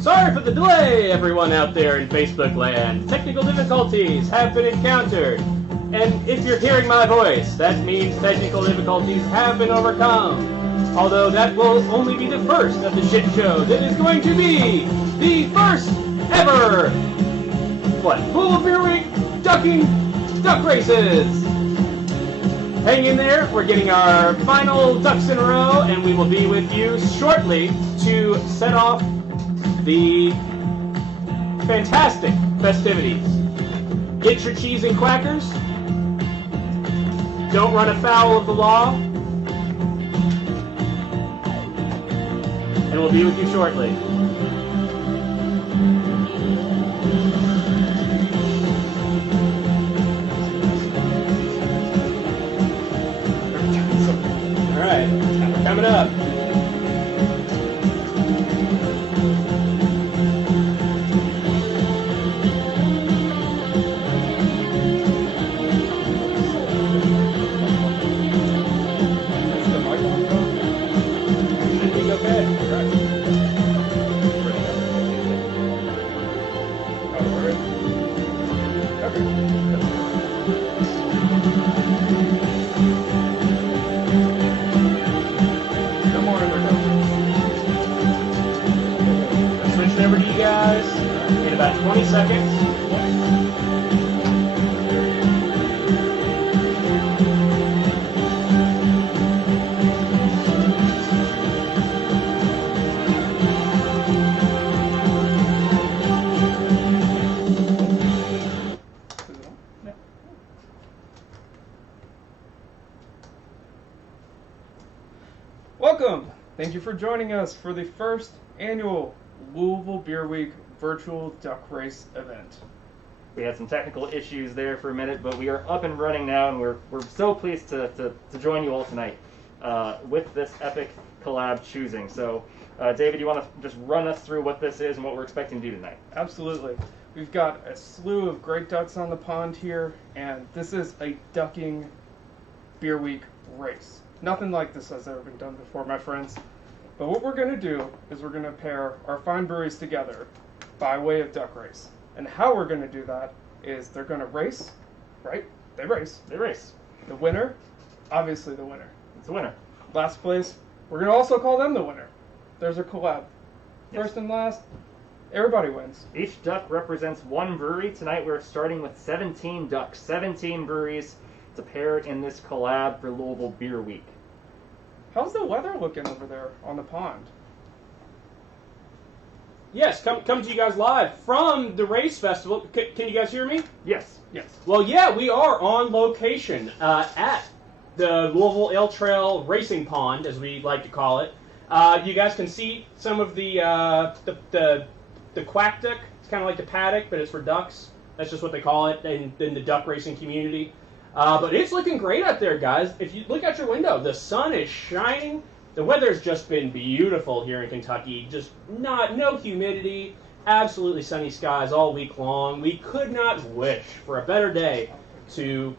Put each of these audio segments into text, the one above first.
Sorry for the delay, everyone out there in Facebook land. Technical difficulties have been encountered. And if you're hearing my voice, that means technical difficulties have been overcome. Although that will only be the first of the shit show that is going to be the first ever, Louisville Beer Week duck races. Hang in there, we're getting our final ducks in a row, and we will be with you shortly to set off the fantastic festivities. Get your cheese and crackers. Don't run afoul of the law. And we'll be with you shortly. All right, we're coming up. Over to you guys in about 20 seconds. Welcome! Thank you for joining us for the first annual Louisville Beer Week virtual duck race event. We had some technical issues there for a minute, but we are up and running now, and we're so pleased to join you all tonight with this epic collab choosing. So, David, you want to just run us through what this is and what we're expecting to do tonight? Absolutely. We've got a slew of great ducks on the pond here, and this is a ducking Beer Week race. Nothing like this has ever been done before, my friends. But what we're going to do is we're going to pair our fine breweries together by way of duck race. And how we're going to do that is they're going to race, right? They race. They race. The winner, obviously the winner. It's a winner. Last place, we're going to also call them the winner. There's a collab. Yes. First and last, everybody wins. Each duck represents one brewery. Tonight we're starting with 17 ducks, 17 breweries to pair in this collab for Louisville Beer Week. How's the weather looking over there on the pond? Yes, come to you guys live from the race festival. Can you guys hear me? Yes. Yes. Well, yeah, we are on location at the Louisville Ale Trail Racing Pond, as we like to call it. You guys can see some of the quack duck. It's kind of like the paddock, but it's for ducks. That's just what they call it in the duck racing community. But it's looking great out there, guys. If you look out your window, the sun is shining. The weather's just been beautiful here in Kentucky. Just no humidity, absolutely sunny skies all week long. We could not wish for a better day to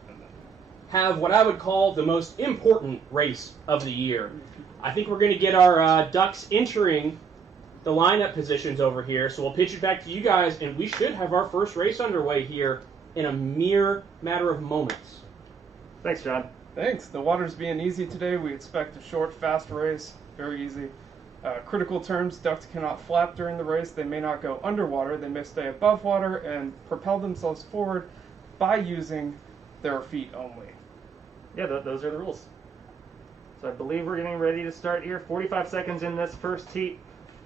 have what I would call the most important race of the year. I think we're going to get our ducks entering the lineup positions over here, so we'll pitch it back to you guys, and we should have our first race underway here in a mere matter of moments. Thanks, John. Thanks. The water's being easy today. We expect a short, fast race. Very easy. Critical terms, ducks cannot flap during the race. They may not go underwater. They may stay above water and propel themselves forward by using their feet only. Yeah, those are the rules. So I believe we're getting ready to start here. 45 seconds in this first heat,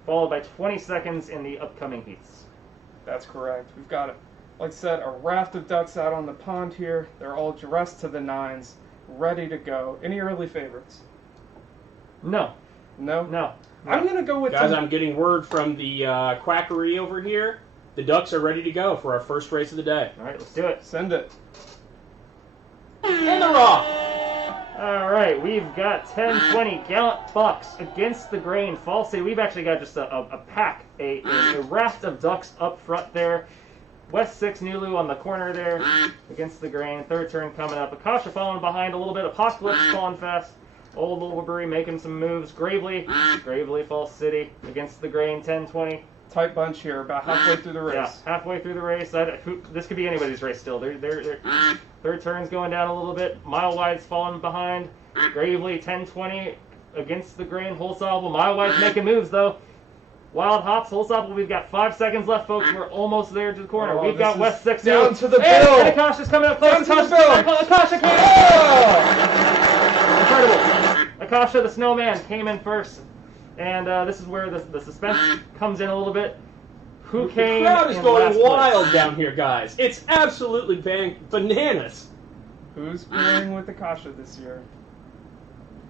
followed by 20 seconds in the upcoming heats. That's correct. We've got it. Like I said, a raft of ducks out on the pond here. They're all dressed to the nines, ready to go. Any early favorites? No. No? No. I'm going to go with... Guys, I'm getting word from the quackery over here. The ducks are ready to go for our first race of the day. All right, let's do it. Send it. And they're off! All right, we've got 10, 20 gallant bucks against the grain. Fall City, we've actually got just a pack, a raft of ducks up front there. West 6 Nulu on the corner there against the grain. Third turn coming up. Akasha following behind a little bit. Apocalypse falling fast. Old Louisville Brewery making some moves. Gravely Fall City against the grain. 10-20. tight bunch here, about halfway through the race. Yeah, halfway through the race. This could be anybody's race still. Third turn's going down a little bit. Mile Wide's falling behind. Gravely 10-20 against the grain. Holsapple. Mile Wide's making moves though. Wild Hops, Holsapple. We've got 5 seconds left, folks. We're almost there to the corner. We've got West 6 down to the bill. And Akasha's coming up close. Down to the bill. Akasha came in. Incredible. Akasha the Snowman came in first. And this is where the suspense comes in a little bit. Who came The crowd is in going last wild place? down here, guys. It's absolutely bananas. Who's playing with Akasha this year?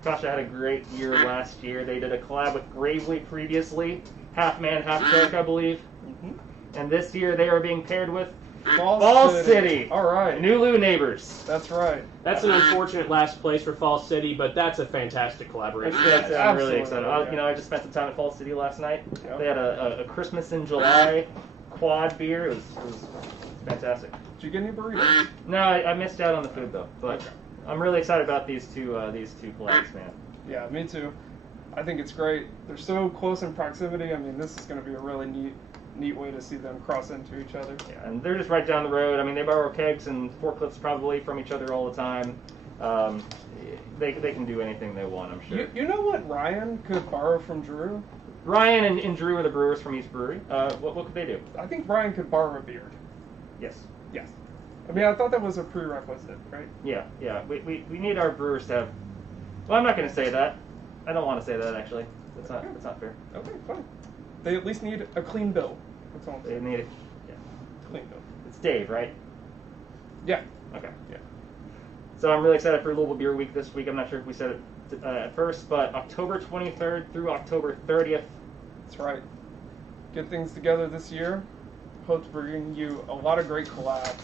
Akasha had a great year last year. They did a collab with Gravely previously. Half man, half shark, I believe. And this year they are being paired with Falls City. All right. Nulu neighbors. That's right. That's an unfortunate last place for Falls City, but that's a fantastic collaboration. I'm really Absolutely, excited. yeah. I just spent some time at Falls City last night. Yep. They had a Christmas in July quad beer. It was fantastic. Did you get any burritos? No, I missed out on the food though. But I'm really excited about these two collabs, man. Yeah, me too. I think it's great. They're so close in proximity. I mean, this is going to be a really neat way to see them cross into each other. Yeah, and they're just right down the road. I mean, they borrow kegs and forklifts probably from each other all the time. They can do anything they want, I'm sure. You know what Ryan could borrow from Drew? Ryan and Drew are the brewers from East Brewery. What could they do? I think Ryan could borrow a beard. Yes. Yes. I mean, I thought that was a prerequisite, right? Yeah. We need our brewers to have. Well, I'm not going to say that. I don't want to say that actually. That's not fair. Okay, fine. They at least need a clean bill. That's all I'm They saying. need it. Yeah. Clean bill. It's Dave, right? Yeah. Okay. Yeah. So I'm really excited for Louisville Beer Week this week. I'm not sure if we said it at first, but October 23rd through October 30th. That's right. Get things together this year. Hope to bring you a lot of great collabs.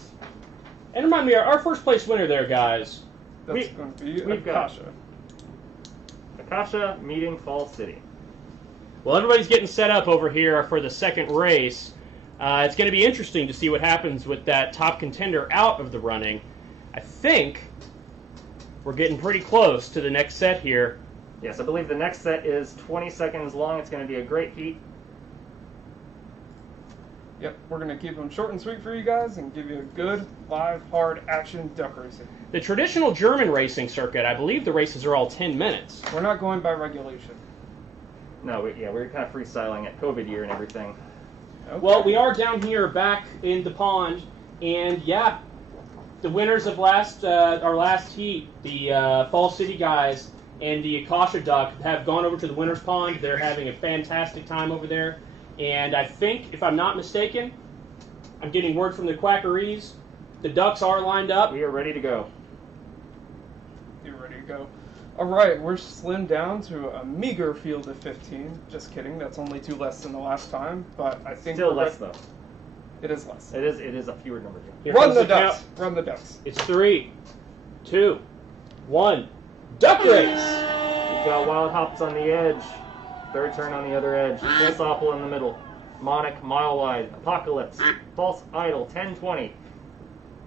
And remind me, our first place winner there, guys. That's going to be we've got- Akasha. Akasha meeting Falls City. Well, everybody's getting set up over here for the second race. It's going to be interesting to see what happens with that top contender out of the running. I think we're getting pretty close to the next set here. Yes, I believe the next set is 20 seconds long. It's going to be a great heat. Yep, we're going to keep them short and sweet for you guys and give you a good, live, hard action duck racing. The traditional German racing circuit, I believe the races are all 10 minutes. We're not going by regulation. No, we're kind of freestyling it, COVID year and everything. Okay. Well, we are down here back in the pond, and yeah, the winners of our last heat, the Falls City guys and the Akasha Duck, have gone over to the winner's pond. They're having a fantastic time over there, and I think, if I'm not mistaken, I'm getting word from the Quackeries, the ducks are lined up. We are ready to go. You're ready to go. All right, we're slimmed down to a meager field of 15. Just kidding, that's only 2 less than the last time, but I think Still we're less though. It is less. It is a fewer number. Here Run comes the count. ducks. Run the ducks. It's 3, 2, 1. Duck race! We've got Wild Hops on the edge. Third turn on the other edge. Holsapple in the middle. Monic, Mile Wide, Apocalypse, False Idol, 10-20.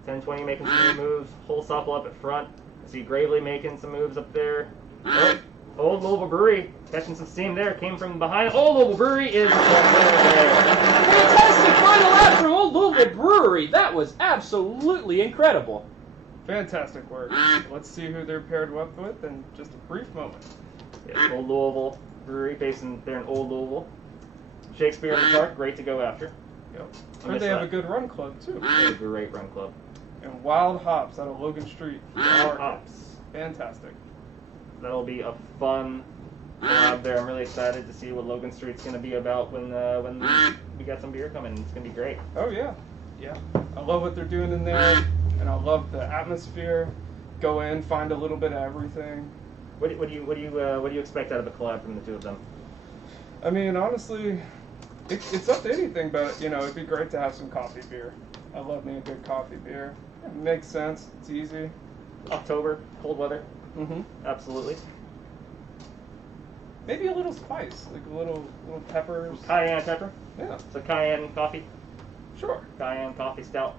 10-20 making some moves. Holsapple up at front. I see Gravely making some moves up there. Oh, Old Louisville Brewery catching some steam there. Came from behind. Old Louisville Brewery is Fantastic final lap from Old Louisville Brewery. That was absolutely incredible. Fantastic work. Let's see who they're paired up with in just a brief moment. Yes, Old Louisville Brewery based there in Old Louisville. Shakespeare in the Park, great to go after. Yep. I Heard missed they have that. a good run club too. They have a great run club. And Wild Hops out of Logan Street. Wild Hops. Fantastic. That'll be a fun collab there. I'm really excited to see what Logan Street's going to be about when we got some beer coming. It's going to be great. Oh yeah, yeah. I love what they're doing in there, and I love the atmosphere. Go in, find a little bit of everything. What do you expect out of a collab from the two of them? I mean, honestly, it's up to anything, but you know, it'd be great to have some coffee beer. I love me a good coffee beer. It makes sense. It's easy. October, cold weather, absolutely. Maybe a little spice, like a little peppers. Cayenne pepper. Yeah, So cayenne coffee, sure. cayenne coffee stout.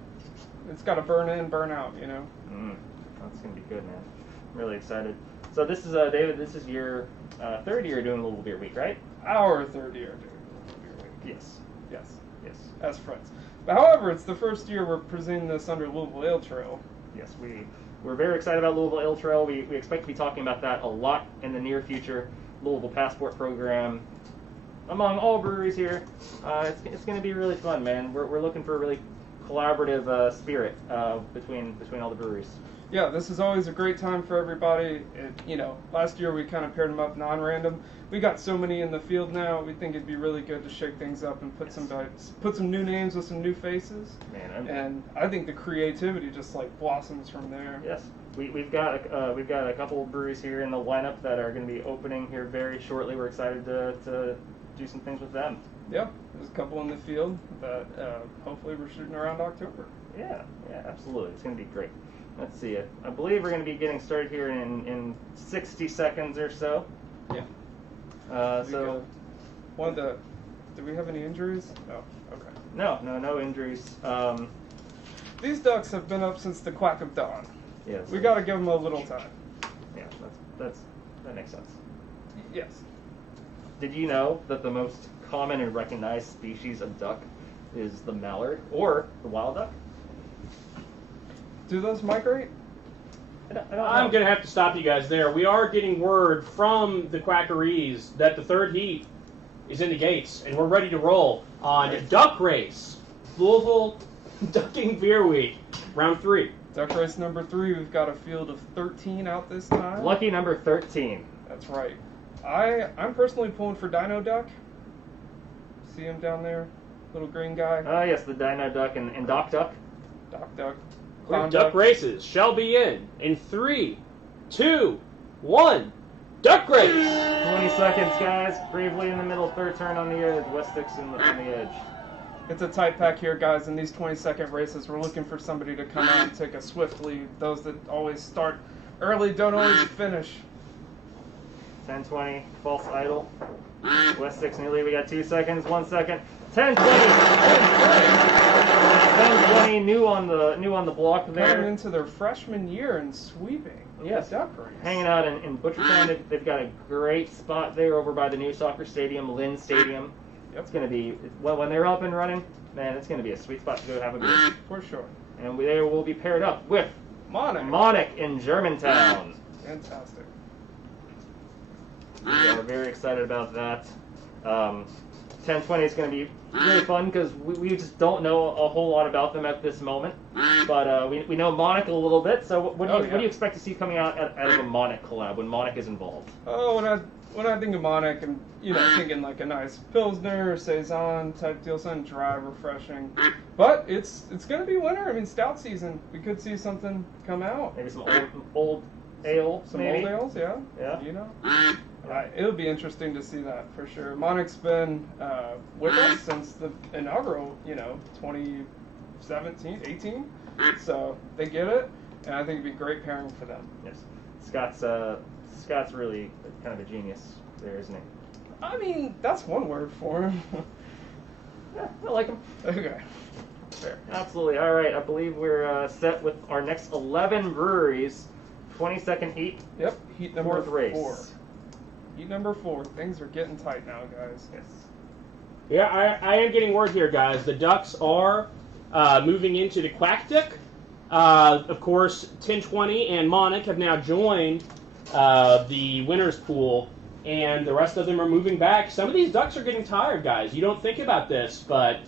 It's got to burn in, burn out, you know. That's gonna be good, man. I'm really excited. So this is David. This is your third year doing Louisville Beer Week, right? Our third year doing Louisville Beer Week. Yes. Yes, Yes. as friends. But however, it's the first year we're presenting this under Louisville Ale Trail. Yes, we're very excited about Louisville Ale Trail. We expect to be talking about that a lot in the near future. Louisville Passport Program, among all breweries here. It's going to be really fun, man. We're looking for a really collaborative spirit between all the breweries. Yeah, this is always a great time for everybody. Last year we kind of paired them up non-random. We got so many in the field now. We think it'd be really good to shake things up and put some new names with some new faces. Man, and I think the creativity just like blossoms from there. Yes, we've got a couple of breweries here in the lineup that are going to be opening here very shortly. We're excited to do some things with them. Yeah, there's a couple in the field that hopefully we're shooting around October. Yeah, absolutely. It's going to be great. Let's see it. I believe we're going to be getting started here in 60 seconds or so. Yeah. So, do we have any injuries? Oh, okay. No injuries. These ducks have been up since the quack of dawn. Yes. We got to give them a little time. Yeah, that makes sense. Yes. Did you know that the most common and recognized species of duck is the mallard or the wild duck? Do those migrate? I don't know. I'm going to have to stop you guys there. We are getting word from the Quackeries that the third heat is in the gates, and we're ready to roll on Duck Race, Louisville Ducking Beer Week, round 3. Duck race number 3, we've got a field of 13 out this time. Lucky number 13. That's right. I'm personally pulling for Dino Duck. See him down there? Little green guy. Oh, yes, the Dino Duck and Doc Duck. Doc Duck. Duck Duck races shall be in 3, 2, 1. Duck race! 20 seconds, guys. Bravely in the middle, third turn on the edge. West Six on the edge. It's a tight pack here, guys. In these 20-second races, we're looking for somebody to come out and take a swift lead. Those that always start early don't always finish. 10-20, false idle. West 6 new lead. We got 2 seconds, 1 second. 10-20. 10-20. New on the block there. Coming into their freshman year and sweeping. Yes. The duck race. Hanging out in Butchertown. They've got a great spot there over by the new soccer stadium, Lynn Stadium. Yep. It's going to be, when they're up and running, man, it's going to be a sweet spot to go have a beer. For sure. And they will be paired up with Monic in Germantown. Fantastic. We are very excited about that. 10-20 is going to be really fun because we just don't know a whole lot about them at this moment. But we know Monic a little bit. So what do you expect to see coming out of a Monic collab when Monic is involved? Oh, when I think of Monic, I'm thinking like a nice Pilsner or Saison type deal, something dry, refreshing. But it's going to be winter. I mean, stout season. We could see something come out. Maybe some old ale. Some maybe? old ales, yeah. Yeah. It'll be interesting to see that for sure. Monic's been with us since the inaugural, 2017, 18. So they get it, and I think it'd be a great pairing for them. Yes. Scott's really kind of a genius there, isn't he? I mean, that's one word for him. Yeah, I like him. Okay. Fair. Absolutely. All right. I believe we're set with our next 11 breweries. 20-second heat. Yep. Heat number Fourth race. 4. Heat number 4. Things are getting tight now, guys. Yes. Yeah, I am getting word here, guys. The Ducks are moving into the Quack Duck. Of course, 1020 and Monic have now joined the winners pool, and the rest of them are moving back. Some of these Ducks are getting tired, guys. You don't think about this, but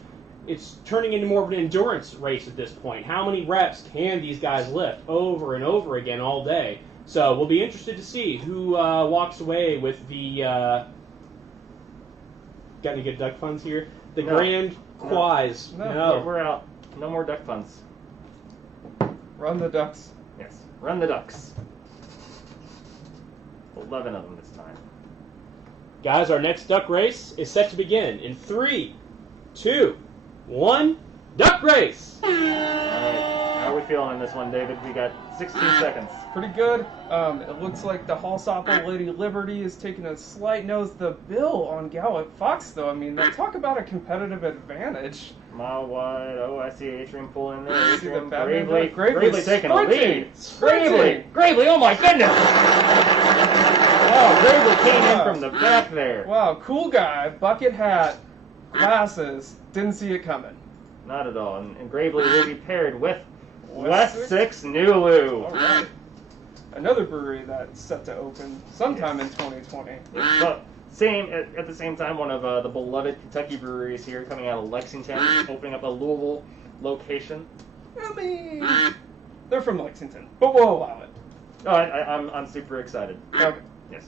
it's turning into more of an endurance race at this point. How many reps can these guys lift over and over again all day? So we'll be interested to see who walks away with the... got any good duck funds here? The Grand Quiz. No. We're out. No more duck funds. Run the Ducks. Yes. Run the Ducks. 11 of them this time. Guys, our next duck race is set to begin in 3, 2, 1. Duck race! All right. How are we feeling in this one, David? We got 16 seconds. Pretty good. It looks like the Hallsopple Lady Liberty is taking a slight nose to the bill on Gallup Fox, though. I mean, talk about a competitive advantage. Mile wide. Oh, I see Atrium pulling there. I see the Atrium Batman Gravely taking a lead. Sprinting. Gravely, oh my goodness! Oh, Gravely came in from the back there. Wow, cool guy, bucket hat, glasses. Didn't see it coming. Not at all. And Gravely will be paired with West West 6 Nulu. All right. Another brewery that's set to open sometime in 2020. But at the same time, one of the beloved Kentucky breweries here coming out of Lexington, opening up a Louisville location. I mean, they're from Lexington, but we'll allow it. Oh, I'm super excited. Okay. Yes.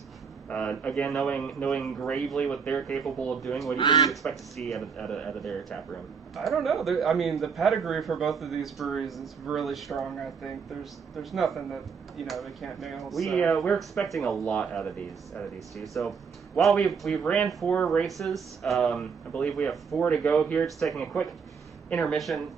Again, knowing Gravely what they're capable of doing, what do you expect to see out of their tap room? I don't know. I mean, the pedigree for both of these breweries is really strong. I think there's nothing that they can't nail. We're expecting a lot out of these two. So while we ran 4 races, I believe we have 4 to go here. Just taking a quick intermission.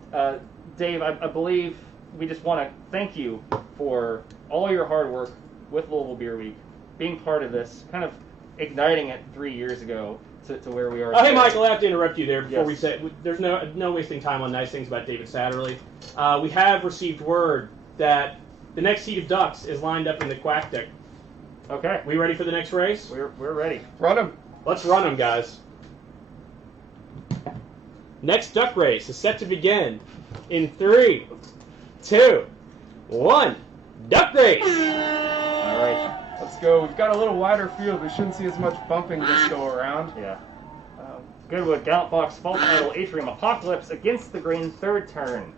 Dave, I believe we just want to thank you for all your hard work with Louisville Beer Week, being part of this, kind of igniting it 3 years ago to where we are. Oh, hey, Michael, I have to interrupt you there before Yes. we say there's no wasting time on nice things about David Satterley. We have received word that the next seed of ducks is lined up in the Quack Deck. Okay, We ready for the next race? we're ready. Run them. Let's run them, guys. Next duck race is set to begin in 3, 2, 1. Duck race! All right. Let's go. We've got a little wider field. We shouldn't see as much bumping this go around. Yeah. Goodwood, Gallant Fox, False Idol, Atrium, Apocalypse against the green, third turn.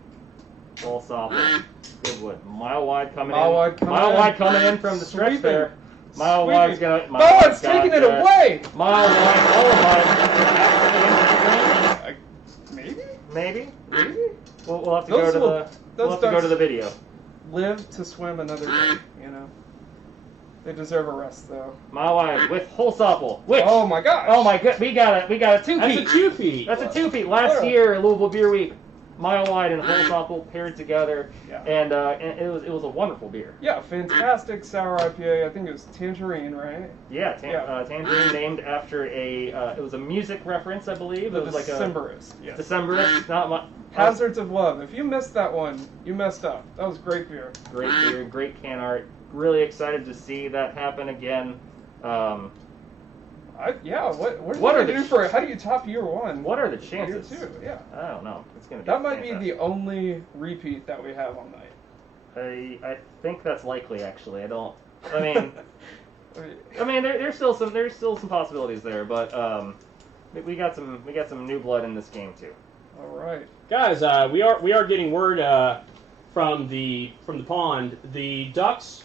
False Idol, Goodwood, Mile Wide coming in from the stretch Sweeping. there. Mile Wide's gonna. Mile Wide's taking it away. Mile Wide, followed by Maybe. maybe. We'll have to Those go to the video. Live to swim another day. They deserve a rest, though. Mile Wide with Holsopple. Which? Oh my gosh. Oh my god, we got a 2-peat. That's a 2-peat. That's a 2-peat. Last year at Louisville Beer Week, Mile Wide and Holsopple paired together, Yeah. and it was a wonderful beer. Yeah, fantastic sour IPA. I think it was Tangerine, right? Yeah, Tangerine named after it was a music reference, I believe. The It was like a Decemberist. Yes. Decemberist. Not much. Hazards of Love. If you missed that one, you messed up. That was great beer. Great beer, great can art. Really excited to see that happen again. What are you What gonna are do for it? How do you top year 1? What are the Year chances? 2, yeah. I don't know. It's gonna be That might fantastic. be the only repeat that we have all night. I think that's likely. Actually, I don't. I mean, there's still some possibilities there, but we got some new blood in this game too. All right. Guys, we are getting word from the pond. The ducks,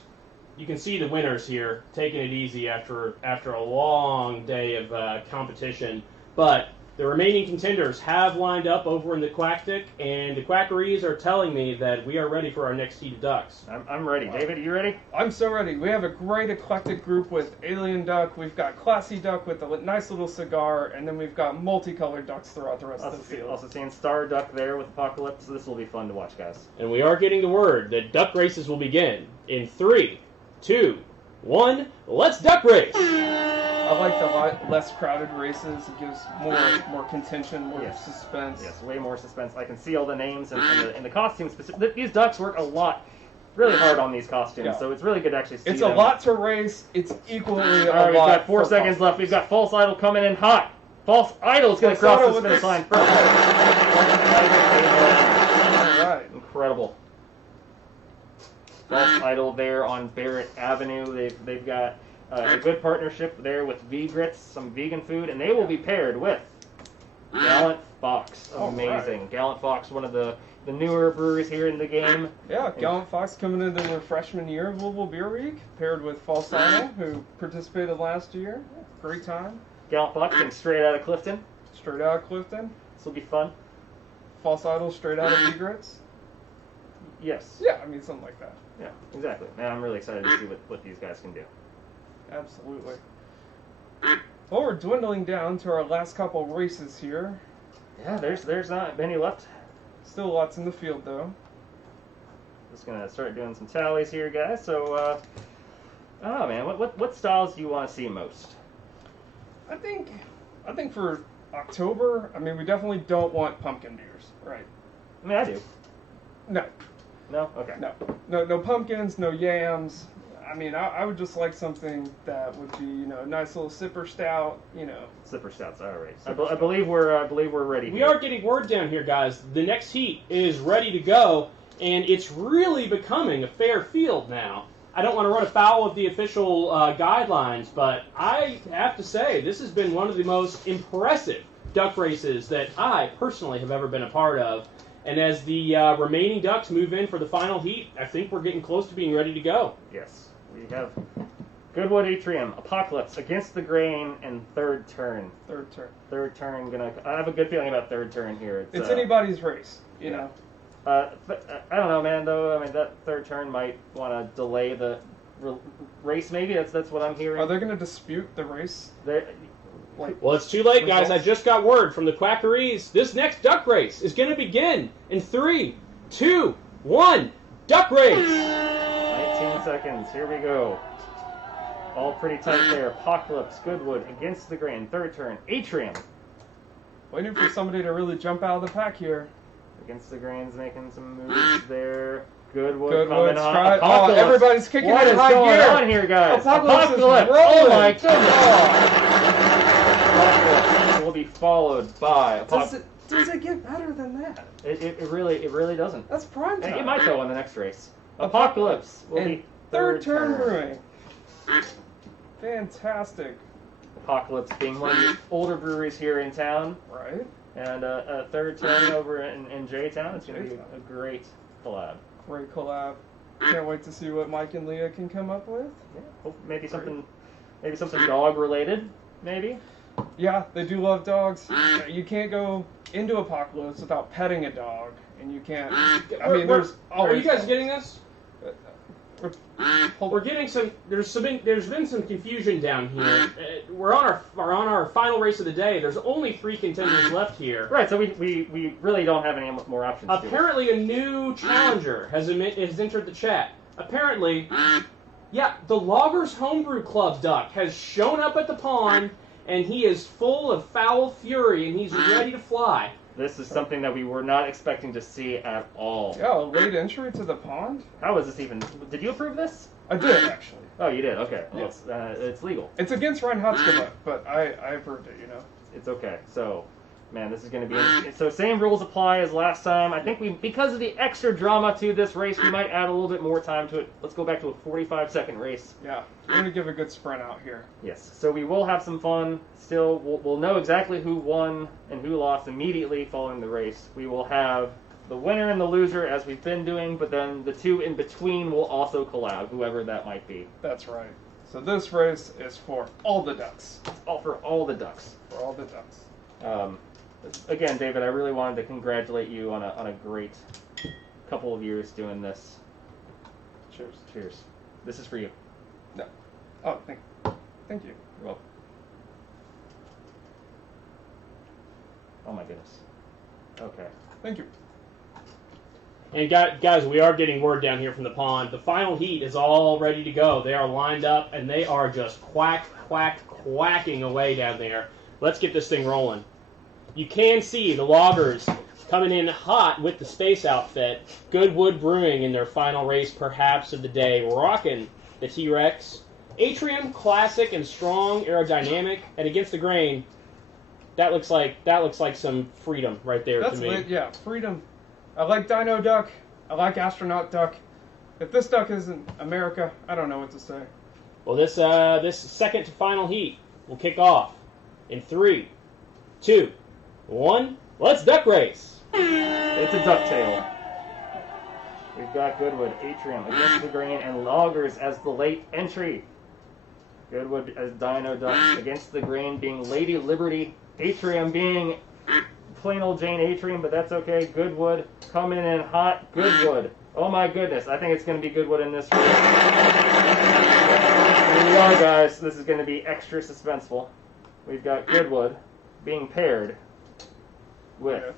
you can see the winners here taking it easy after a long day of competition. But the remaining contenders have lined up over in the Quack Deck, and the Quackeries are telling me that we are ready for our next seed of ducks. I'm ready. Wow. David, are you ready? I'm so ready. We have a great eclectic group with Alien Duck. We've got Classy Duck with a nice little cigar, and then we've got multicolored ducks throughout the rest of the field. Also seeing Star Duck there with Apocalypse. So this will be fun to watch, guys. And we are getting the word that duck races will begin in 3, 2, 1. Let's duck race! I like the less crowded races. It gives more contention, more Yes. suspense. Yes, way more suspense. I can see all the names and the costumes. These ducks work a lot, really hard on these costumes. Yeah. So it's really good to actually see It's them. a lot to race. It's equally a All right, we've lot. got 4 for seconds costumes. left. We've got False Idol coming in hot. False Idol's going to False cross Idol the with finish the line spur. first. All right. Incredible. False Idol there on Barrett Avenue. They've got a good partnership there with V-Grits, some vegan food, and they will be paired with Gallant Fox. Amazing. Right. Gallant Fox, one of the newer breweries here in the game. Yeah, Gallant Fox coming into their freshman year of Louisville Beer Week, paired with False Idol, who participated last year. Great time. Gallant Fox came straight out of Clifton. Straight out of Clifton. This will be fun. False Idol straight out of Egrets. Yes. Yeah, I mean, something like that. Yeah, exactly. Man, I'm really excited to see what these guys can do. Absolutely. Well, we're dwindling down to our last couple races here. Yeah, there's not many left. Still lots in the field, though. Just gonna start doing some tallies here, guys. So, oh man, what styles do you want to see most? I think for October, I mean, we definitely don't want pumpkin beers, right? I mean, I do. No, No? Okay. no pumpkins, no yams. I mean, I would just like something that would be, a nice little sipper stout, Sipper stouts, all right. I believe we're ready. We are getting word down here, guys. The next heat is ready to go, and it's really becoming a fair field now. I don't want to run afoul of the official guidelines, but I have to say this has been one of the most impressive duck races that I personally have ever been a part of. And as the remaining ducks move in for the final heat, I think we're getting close to being ready to go. Yes, we have Goodwood Atrium, Apocalypse, Against the Grain, and Third Turn. Third Turn, I have a good feeling about Third Turn here. It's anybody's race, you know. But I don't know, man, though. I mean, that Third Turn might want to delay the race, maybe. That's what I'm hearing. Are they going to dispute the race? Well, it's too late, guys. I just got word from the Quackeries. This next duck race is going to begin in 3, 2, 1. Duck race! 19 seconds. Here we go. All pretty tight there. Apocalypse, Goodwood, Against the Grain, Third Turn, Atrium. Waiting for somebody to really jump out of the pack here. Against the Grain's making some moves there. Goodwood coming on. Right. Oh, everybody's kicking in high gear. What is going on here, guys? Apocalypse! Oh my goodness! Apocalypse will be followed by. Does it get better than that? It really doesn't. That's prime time. It might go in the next race. Apocalypse will be Third Turn Brewing. Fantastic. Apocalypse being one of the older breweries here in town. Right. And a Third Turn over in J-Town. It's going to be a great collab. Great collab. Can't wait to see what Mike and Leah can come up with. Yeah, maybe something dog related, maybe. Yeah, they do love dogs. You can't go into Apocalypse without petting a dog, and you can't. There's always. Are you guys getting this? We're getting some. There's been some confusion down here. We're on our final race of the day. There's only 3 contenders left here. Right. So we really don't have any more options. Apparently, a new challenger has entered the chat. Apparently, the Loggers Homebrew Club duck has shown up at the pond, and he is full of foul fury, and he's ready to fly. This is something that we were not expecting to see at all. Yeah, a late entry to the pond? How is this even... Did you approve this? I did, actually. Oh, you did? Okay. Yes. It's legal. It's against Reinhardt, but I approved it, It's okay. So, man, this is going to be... So same rules apply as last time. I think because of the extra drama to this race, we might add a little bit more time to it. Let's go back to a 45-second race. Yeah, we're going to give a good sprint out here. Yes. So we will have some fun. Still, we'll know exactly who won and who lost immediately following the race. We will have the winner and the loser as we've been doing, but then the 2 in between will also collab, whoever that might be. That's right. So this race is for all the ducks. It's all for all the ducks. For all the ducks. Again, David, I really wanted to congratulate you on a great couple of years doing this. Cheers. Cheers. This is for you. No. Oh, thank you. You're welcome. Oh my goodness. Okay. Thank you. And guys, we are getting word down here from the pond. The final heat is all ready to go. They are lined up, and they are just quacking away down there. Let's get this thing rolling. You can see the Loggers coming in hot with the space outfit. Goodwood Brewing in their final race, perhaps of the day, rocking the T-Rex. Atrium, classic and strong, aerodynamic, and Against the Grain. That looks like some freedom right there to me. Yeah, freedom. I like Dino Duck. I like Astronaut Duck. If this duck isn't America, I don't know what to say. Well, this second to final heat will kick off in 3, 2, 1. Let's duck race. It's a ducktail. We've got Goodwood, Atrium, Against the Grain, and Loggers as the late entry. Goodwood as Dino Duck, Against the Grain being Lady Liberty, Atrium being plain old Jane Atrium, but that's okay. Goodwood coming in hot. Goodwood. Oh my goodness, I think it's going to be Goodwood in this race. Here we are, guys. This is going to be extra suspenseful. We've got Goodwood being paired with,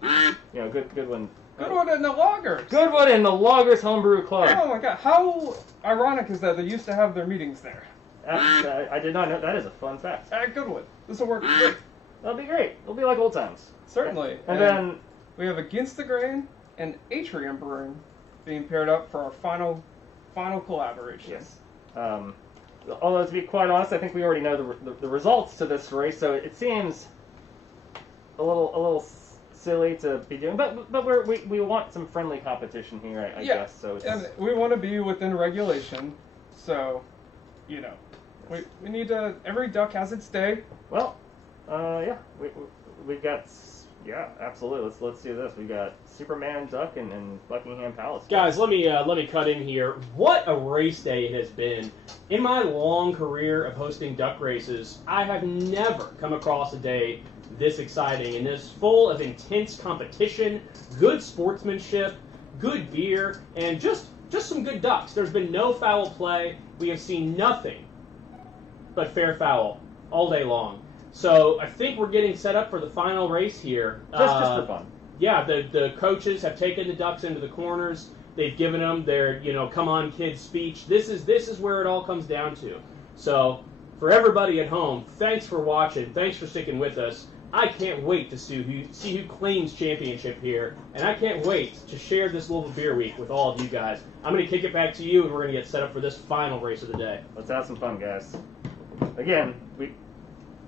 Goodwood. Goodwood and the Loggers. Goodwood and the Loggers Homebrew Club. Oh my god, how ironic is that they used to have their meetings there? I did not know. That is a fun fact. At Goodwood. This will work great. That'll be great. It'll be like old times. Certainly. And then we have Against the Grain and Atrium Brewing being paired up for our final final collaboration. Yes. Although, to be quite honest, I think we already know the results to this race, so it seems a little silly to be doing. But we want some friendly competition here, I guess. So and we want to be within regulation, so you know, we need to. Every duck has its day. Well, yeah, we've got. Yeah, absolutely. Let's do this. We got Superman Duck and Buckingham Palace. Guys, let me cut in here. What a race day it has been. In my long career of hosting duck races, I have never come across a day this exciting and this full of intense competition, good sportsmanship, good beer, and just some good ducks. There's been no foul play. We have seen nothing but fair foul all day long. So I think we're getting set up for the final race here. Just for fun. Yeah, the coaches have taken the ducks into the corners. They've given them their, come on kids speech. This is where it all comes down to. So for everybody at home, thanks for watching. Thanks for sticking with us. I can't wait to see who claims championship here, and I can't wait to share this Louisville Beer Week with all of you guys. I'm going to kick it back to you, and we're going to get set up for this final race of the day. Let's have some fun, guys. Again,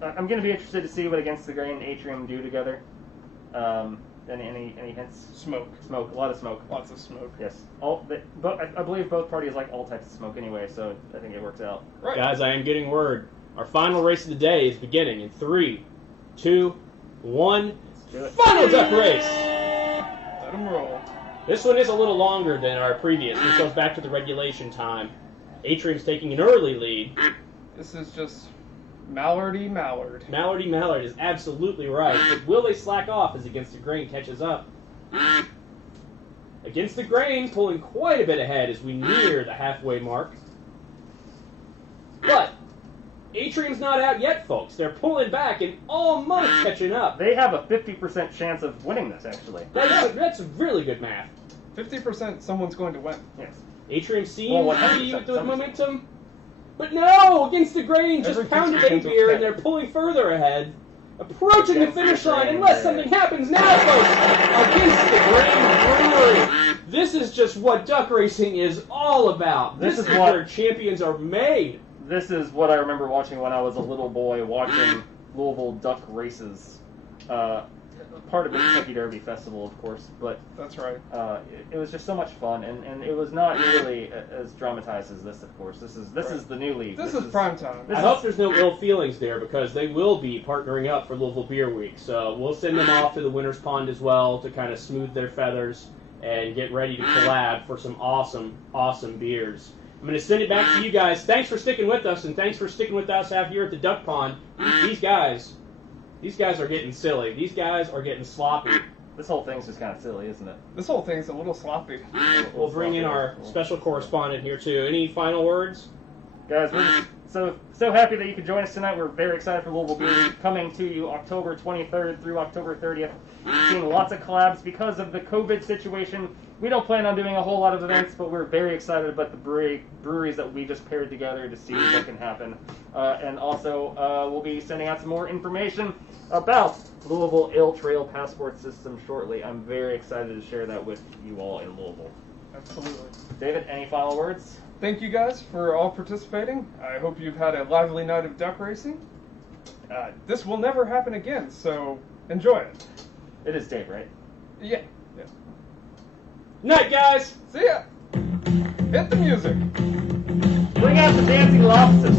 I'm going to be interested to see what Against the Grain and Atrium do together. Any hints? Smoke. Smoke. A lot of smoke. Lots of smoke. Yes. I believe both parties like all types of smoke anyway, so I think it works out. Right. Guys, I am getting word. Our final race of the day is beginning in 3, 2, 1. Final duck race! Let them roll. This one is a little longer than our previous. This goes back to the regulation time. Atrium's taking an early lead. This is just Mallardy Mallard. Mallardy Mallard is absolutely right. But will they slack off as Against the Grain catches up? Against the Grain pulling quite a bit ahead as we near the halfway mark. But Atrium's not out yet, folks. They're pulling back and almost catching up. They have a 50% chance of winning this, actually. That's really good math. 50% someone's going to win. Yes. Atrium seems Well, to be with the 100%. momentum. But no! Against the Grain just Every pounded 50% a beer will and they're pulling further ahead. Approaching the Against the finish line Grain, unless yeah. something happens now, folks! Against the Grain Brewery! This is just what duck racing is all about. This is where champions are made. This is what I remember watching when I was a little boy, watching Louisville duck races. Part of the Kentucky Derby Festival, of course, but That's right. it was just so much fun, and it was not nearly as dramatized as this, of course. This is the new league. This is prime time. I hope there's no ill feelings there because they will be partnering up for Louisville Beer Week. So we'll send them off to the Winter's Pond as well to kind of smooth their feathers and get ready to collab for some awesome, awesome beers. I'm going to send it back to you guys. Thanks for sticking with us, and thanks for sticking with us out here at the Duck Pond. These guys are getting silly. These guys are getting sloppy. This whole thing's just kind of silly, isn't it? This whole thing's a little sloppy. We'll bring in our special correspondent here too. Any final words? Guys, we're just so happy that you could join us tonight. We're very excited for Louisville Beer Week coming to you October 23rd through October 30th. Seeing lots of collabs because of the COVID situation. We don't plan on doing a whole lot of events, but we're very excited about the breweries that we just paired together to see what can happen. And also, we'll be sending out some more information about Louisville Ale Trail Passport System shortly. I'm very excited to share that with you all in Louisville. Absolutely. David, any final words? Thank you guys for all participating. I hope you've had a lively night of duck racing. This will never happen again, so enjoy it. It is Dave, right? Yeah. Night, guys! See ya! Hit the music! Bring out the dancing lobsters!